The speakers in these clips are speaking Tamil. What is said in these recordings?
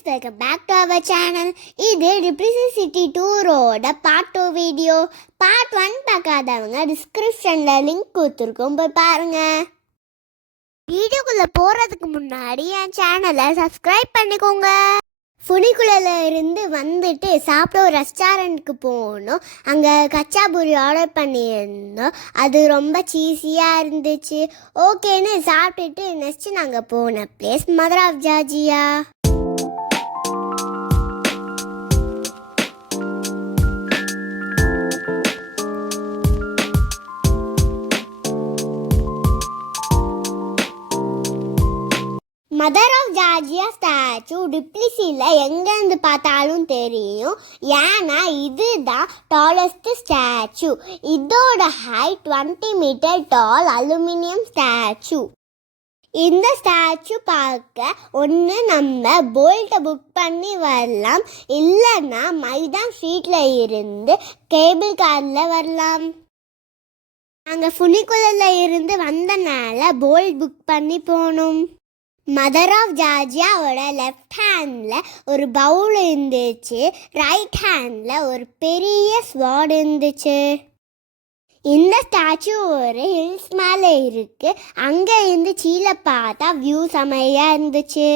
Friends, welcome back to our channel. இது ரிப்ளிசி சிட்டி டூரோட பார்ட் 2 வீடியோ. பார்ட் 1 பார்க்காதவங்க டிஸ்கிரிப்ஷனில் லிங்க் கொடுத்துருக்கோம், போய் பாருங்க. வீடியோக்குள்ளே போகிறதுக்கு முன்னாடி என் சேனலை சப்ஸ்கிரைப் பண்ணிக்கோங்க. ஃபுனிக்குள்ள இருந்து வந்துட்டு சாப்பிட ஒரு ரெஸ்டாரண்ட்டுக்கு போனோம். அங்கே கச்சாபூரி ஆர்டர் பண்ணியிருந்தோம். அது ரொம்ப சீஸியாக இருந்துச்சு. ஓகேன்னு சாப்பிட்டுட்டு நெக்ஸ்ட்டு நாங்கள் போன place mother of Georgia. Mother of Georgia statue டிப்ளிசியில் எங்கேருந்து பார்த்தாலும் தெரியும். ஏன்னா இதுதான் டாலஸ்ட் ஸ்டாச்சு. இதோட height 20 metre tall aluminium statue. இந்த ஸ்டாச்சு பார்க்க ஒன்று நம்ம போல்ட்டை புக் பண்ணி வரலாம், இல்லைன்னா மைதான் ஸ்ட்ரீட்டில் இருந்து கேபிள் காரில் வரலாம். நாங்கள் ஃபுனிக்குள்ள இருந்து வந்தனால போல்ட் புக் பண்ணி போனோம். மதர் ஆஃப் ஜார்ஜியாவோட லெஃப்ட் ஹேண்டில் ஒரு பவுல் இருந்துச்சு, ரைட் ஹேண்டில் ஒரு பெரிய ஸ்வார்டு இருந்துச்சு. இந்த ஸ்டாச்சு ஒரு ஹில்ஸ் மேலே இருக்குது. அங்கே இருந்து கீழே பார்த்தா வியூ செமையாக இருந்துச்சு.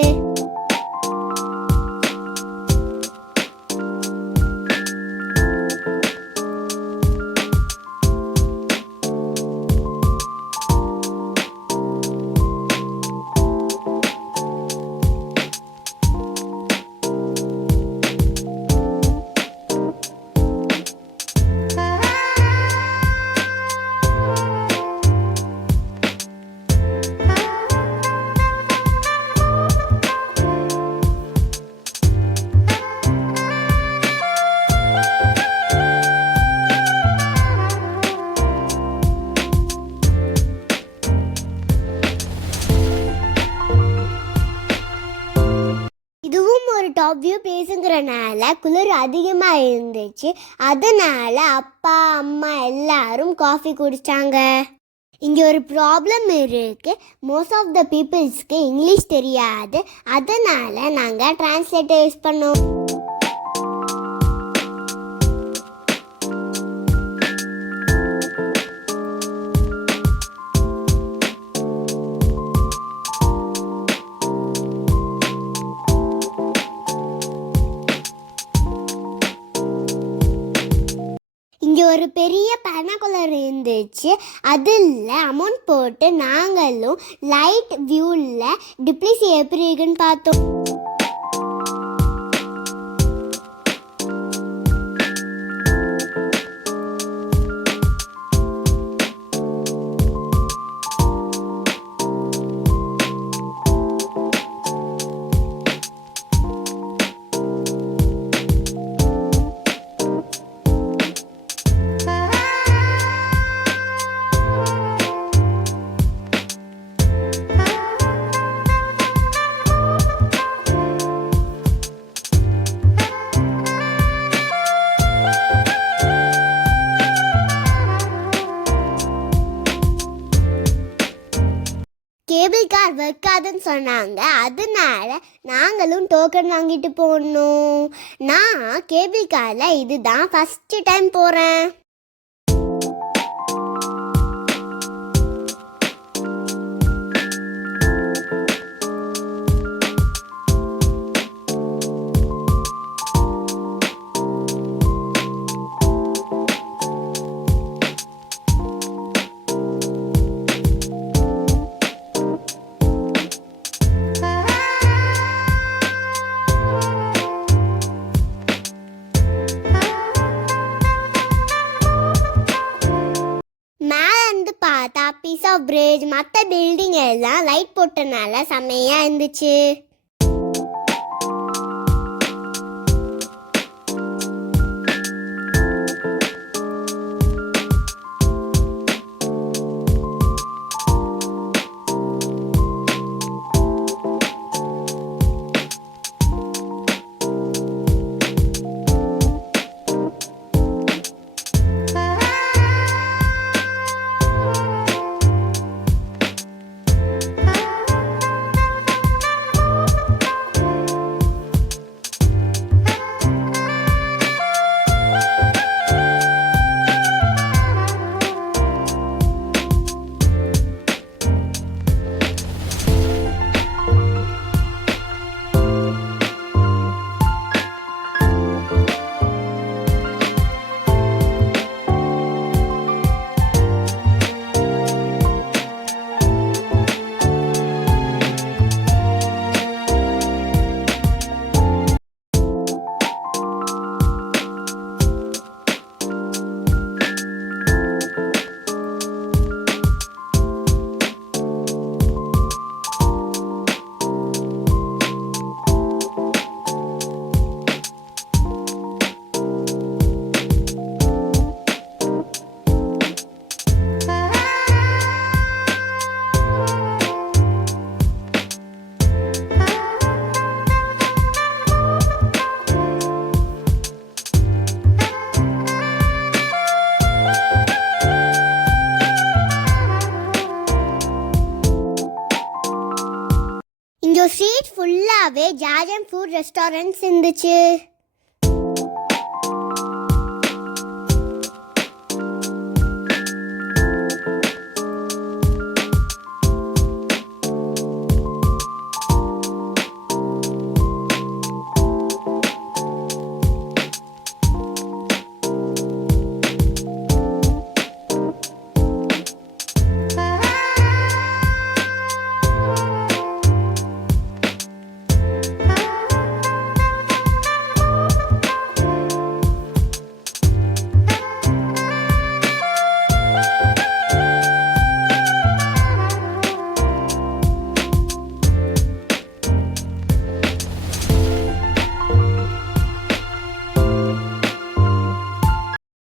டாப் வியூ பேசுங்கிறனால குளிர் அதிகமாக இருந்துச்சு. அதனால அப்பா அம்மா எல்லாரும் காஃபி குடித்தாங்க. இங்கே ஒரு ப்ராப்ளம் இருக்குது. மோஸ்ட் ஆஃப் த பீப்புள்ஸ்க்கு இங்கிலீஷ் தெரியாது. அதனால நாங்கள் டிரான்ஸ்லேட்டர் யூஸ் பண்ணோம். இங்கே ஒரு பெரிய பனகுலர் இருந்துச்சு. அதில் அமௌண்ட் போட்டு நாங்களும் லைட் வியூவில் டிப்ளிசி எப்படி இருக்குன்னு பார்த்தோம். கேபிள் கார் வைக்காதுன்னு சொன்னாங்க. அதனால நாங்களும் டோக்கன் வாங்கிட்டு போனோம். நான் கேபிள் காரில் இதுதான் ஃபஸ்ட்டு டைம் போகிறேன். பார்த்தா பீஸ் ஆஃப் பிரிட்ஜ் மற்ற பில்டிங் எல்லாம் லைட் போட்டனால செம்மையாக இருந்துச்சு. கொஞ்சம் ஸ்ட்ரீட் ஃபுல்லாகவே ஜாஜன் ஃபுட் ரெஸ்டாரண்ட்ஸ் இருந்துச்சு.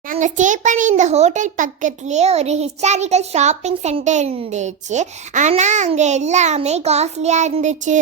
நாங்கள் ஸ்டே பண்ணி இந்த ஹோட்டல் பக்கத்துலேயே ஒரு ஹிஸ்டாரிக்கல் ஷாப்பிங் சென்டர் இருந்துச்சு. ஆனால் அங்கே எல்லாமே காஸ்ட்லியாக இருந்துச்சு.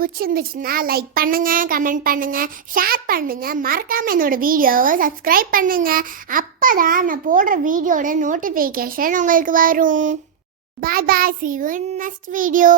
பிடிச்சிருந்துச்சுன்னா லைக் பண்ணுங்க, கமெண்ட் பண்ணுங்க, ஷேர் பண்ணுங்க. மறக்காம என்னோட வீடியோவை சப்ஸ்கிரைப் பண்ணுங்க. அப்பதான் நான் போடுற வீடியோட நோட்டிஃபிகேஷன் உங்களுக்கு வரும். பாய் பாய், see you in next video.